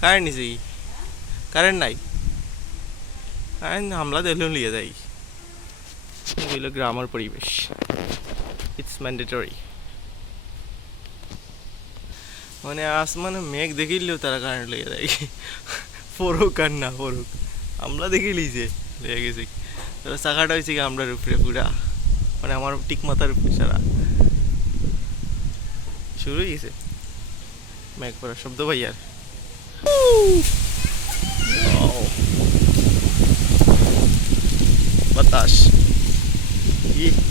Current নিছে কি? Current নাই। কারেন্ট হামলা দিলেও লিয়ে যাই এগুলো গ্রামের পরিবেশ। ইটস ম্যান্ডেটরি মানে আসমানে মেঘ দেখিলেও তারা কারেন্ট লেগে যায়। পড়ুক আর না পড়ুক। আমরা দেখিলি যে লেগে গেছে। তো চাকাটা হয়েছে কি আমরা উপরে পুরা? মানে আমার টিক মাথার উপরে সারা। শুরু হয়ে গেছে। মেঘ পড়ার শব্দ ভাই আর। Wow. Batas. Yeah.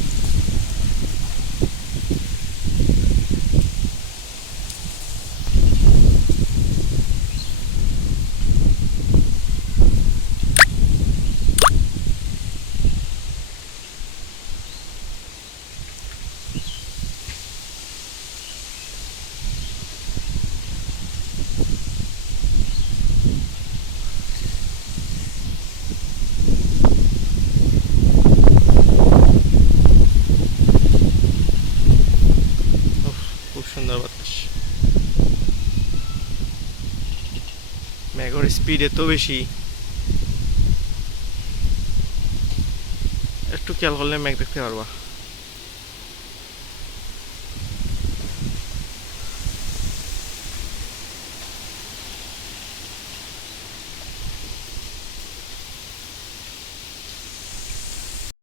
মেঘের স্পিড এত বেশি। একটু খেয়াল করলে মেঘ দেখতে পারবা।